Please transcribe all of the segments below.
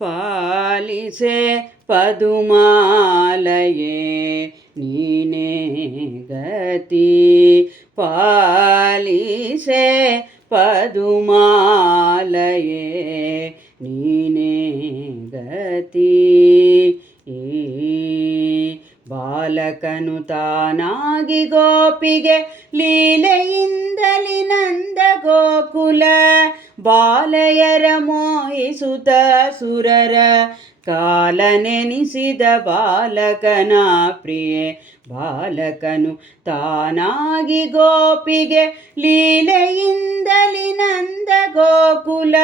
ಪಾಲಿಸೆ ಪದುಮಾಲಯೇ ನೀನೇ ಗತಿ. ಪಾಲಿಸೆ ಪದುಮಾಲಯೇ ನೀನೇ ಗತಿ. ಬಾಲಕನು ತಾನಾಗಿ ಗೋಪಿಗೆ ಲೀಲೆಯಿಂದಲಿ ನಂದ ಗೋಕುಲ ಬಾಲಯರ ಮೋಹಿಸುತ್ತ ಸುರರ ಕಾಲ ನೆನೆಸಿದ ಬಾಲಕನ ಪ್ರಿಯೆ. ಬಾಲಕನು ತಾನಾಗಿ ಗೋಪಿಗೆ ಲೀಲೆಯಿಂದಲಿ ನಂದ ಗೋಕುಲ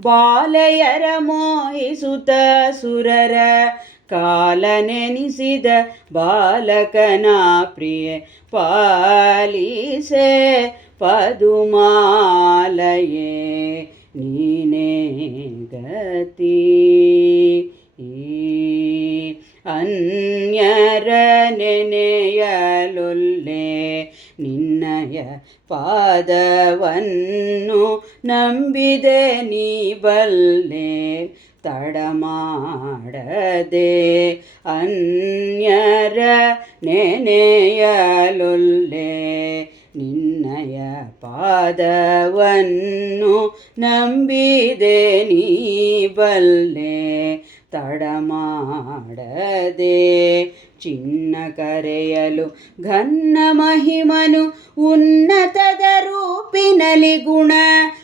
ಬಾಲಯರ ಮೋಹಿಸುತ್ತ ಸುರರ ಕಾಲ ನೆನೆಸಿದ ಬಾಲಕನ ಪ್ರಿಯೆ. ಪಾಲಿಸೆ ಪದುಮಾಲಯೇ ನೀನೇ ಗತಿ. ಅನ್ಯರ ನೆನೆಯಲೊಲ್ಲೆ ನಿನ್ನಯ ಪಾದವನ್ನು ನಂಬಿದೆ ನೀ ಬಲ್ಲೆ ತಡಮಾಡದೆ. ಅನ್ಯರ ನೆನೆಯಲೊಲ್ಲೆ ನಿನ್ನಯ ಪಾದವನ್ನು ನಂಬಿದೆ ನೀ ಬಲ್ಲೆ ತಡಮಾಡದೆ. ಚಿನ್ನ ಕರೆಯಲು ಘನ್ನ ಮಹಿಮನು ಉನ್ನತದ ರೂಪಿನಲಿ ಗುಣ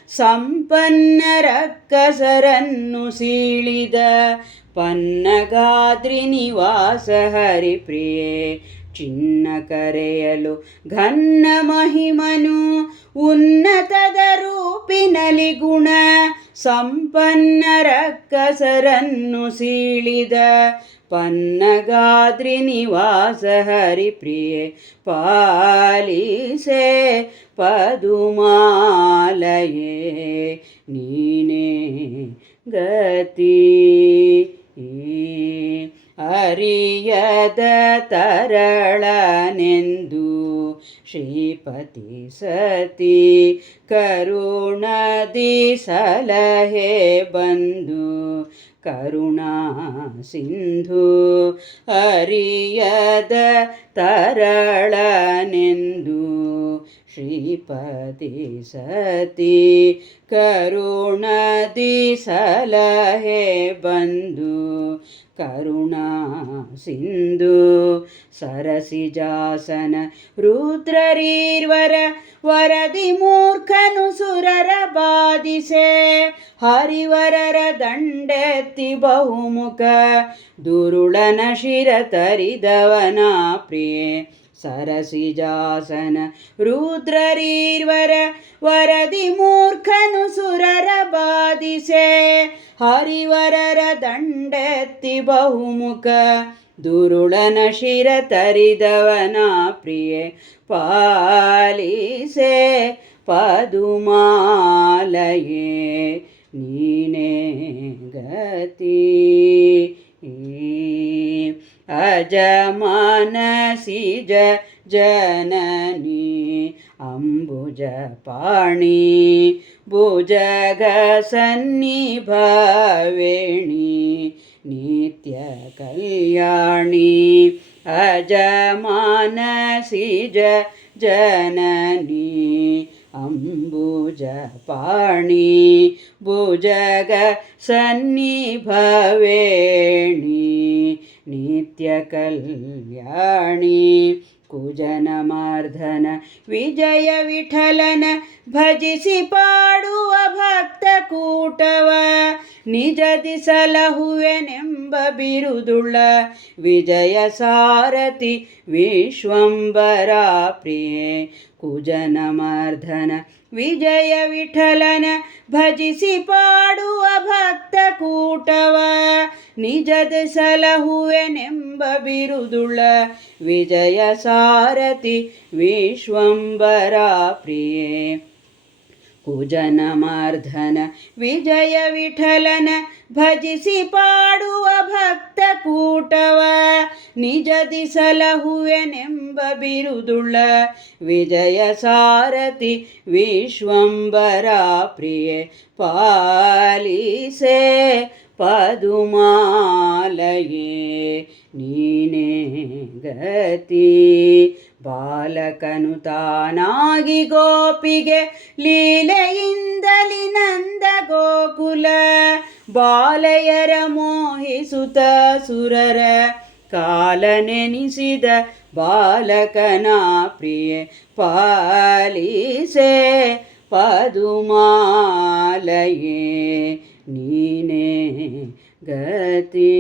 ಸಂಪನ್ನ ರಕ್ಕಸರನ್ನು ಸೀಳಿದ ಪನ್ನಗಾದ್ರಿ ನಿವಾಸ ಹರಿಪ್ರಿಯೆ. ಚಿನ್ನ ಕರೆಯಲು ಘನ್ನ ಮಹಿಮನು ಉನ್ನತದ ರೂಪಿನಲಿ ಗುಣ ಸಂಪನ್ನ ರಕ್ಕಸರನ್ನು ಸೀಳಿದ ಪನ್ನಗಾದ್ರಿ ನಿವಾಸ ಹರಿಪ್ರಿಯೆ. ಪಾಲಿಸೆ ಪದುಮಾಲಯೇ ನೀನೇ ಗತಿ. ಅರಿಯದ ತರಳನೆಂದು ಶ್ರೀಪತಿ ಸತಿ ಕರುಣದಿ ಸಲಹೆ ಬಂದು ಕರುಣಾ ಸಿಂಧು. ಅರಿಯದ ತರಳನೆಂದು ಶ್ರೀಪತಿ ಸತಿ ಕರುಣದಿ ಸಲಹೆ ಬಂದು ಕರುಣಾ ಸಿಂಧು. ಸರಸಿಜಾಸನ ರುದ್ರರೀರ್ವರ ವರದಿ ಮೂರ್ಖನು ಸುರರ ಬಾಧಿಸೆ ಹರಿವರರ ದಂಡೆತ್ತಿ ಬಹುಮುಖ ದುರುಳನ ಶಿರ ತರಿದವನ ಪ್ರಿಯೆ. ಸರಸಿಜಾಸನ ರುದ್ರರೀರ್ವರ ವರದಿ ಮೂರ್ಖನು ಸುರರ ಬಾಧಿಸೆ ಹರಿವರರ ದಂಡೆತ್ತಿ ಬಹುಮುಖ ದುರುಳನ ಶಿರ ತರಿದವನ ಪ್ರಿಯೆ. ಪಾಲಿಸೆ ಪದುಮಾಲಯೇ ನೀನೇ ಗತಿ. ಅಜಮಾನಸಿಜ ಜನನಿ ಅಂಬುಜ ಪಾಣಿ ಭುಜಗ ಸನ್ನಿಭಾವೇಣಿ ನಿತ್ಯ ಕಲ್ಯಾಣಿ. ಅಜಮಾನಸಿಜ ಜನನಿ ಅಂಬುಜ ಪಾಣಿ ಭುಜಗ ಸನ್ನಿಭವೇಣಿ ನಿತ್ಯ ಕಲ್ಯಾಣಿ. ಕುಜನಮರ್ಧನ ವಿಜಯ ವಿಠಲನ ಭಜಿಸಿ ಪಾಡುವ ಭಕ್ತ ಕೂಟವ ನಿಜದಿ ಸಲಹುವೆನೆಂಬ ಬಿರುದುಳ್ಳ ವಿಜಯ ಸಾರಥಿ ವಿಶ್ವಂಬರ ಪ್ರಿಯೆ. ಕುಜನಮರ್ಧನ ವಿಜಯ ವಿಠಲನ ಭಜಿಸಿ ಪಾಡುವ ಭಕ್ತ ಕೂಟವ ನಿಜದ ಸಲಹುವೆನೆಂಬ ಬಿರುದುಳ್ಳ ವಿಜಯ ಸಾರಥಿ ವಿಶ್ವಂಬರ ಪ್ರಿಯೆ. ಕುಜನಮರ್ಧನ ವಿಜಯ ವಿಠಲನ ಭಜಿಸಿ ಪಾಡುವ ಭಕ್ತ ಕೂಟವ ನಿಜದಿ ಸಲಹುವೆನೆಂಬ ಬಿರುದುಳ್ಳ ವಿಜಯ ಸಾರಥಿ ವಿಶ್ವಂಬರ ಪ್ರಿಯೆ. ಪಾಲಿಸೆ ಪದುಮಾಲಯೇ ನೀನೇ ಗತಿ. ಬಾಲಕನು ತಾನಾಗಿ ಗೋಪಿಗೆ ಲೀಲೆಯಿಂದಲಿ ನಂದ ಗೋಕುಲ ಬಾಲೆಯರ ಮೋಹಿಸುತ್ತ ಸುರರ ಕಾಲ ನೆನೆಸಿದ ಬಾಲಕನ ಪ್ರಿಯೆ ಪಾಲಿಸೆ ಪದುಮಾಲಯೇ ನೀನೇ ಗತಿ.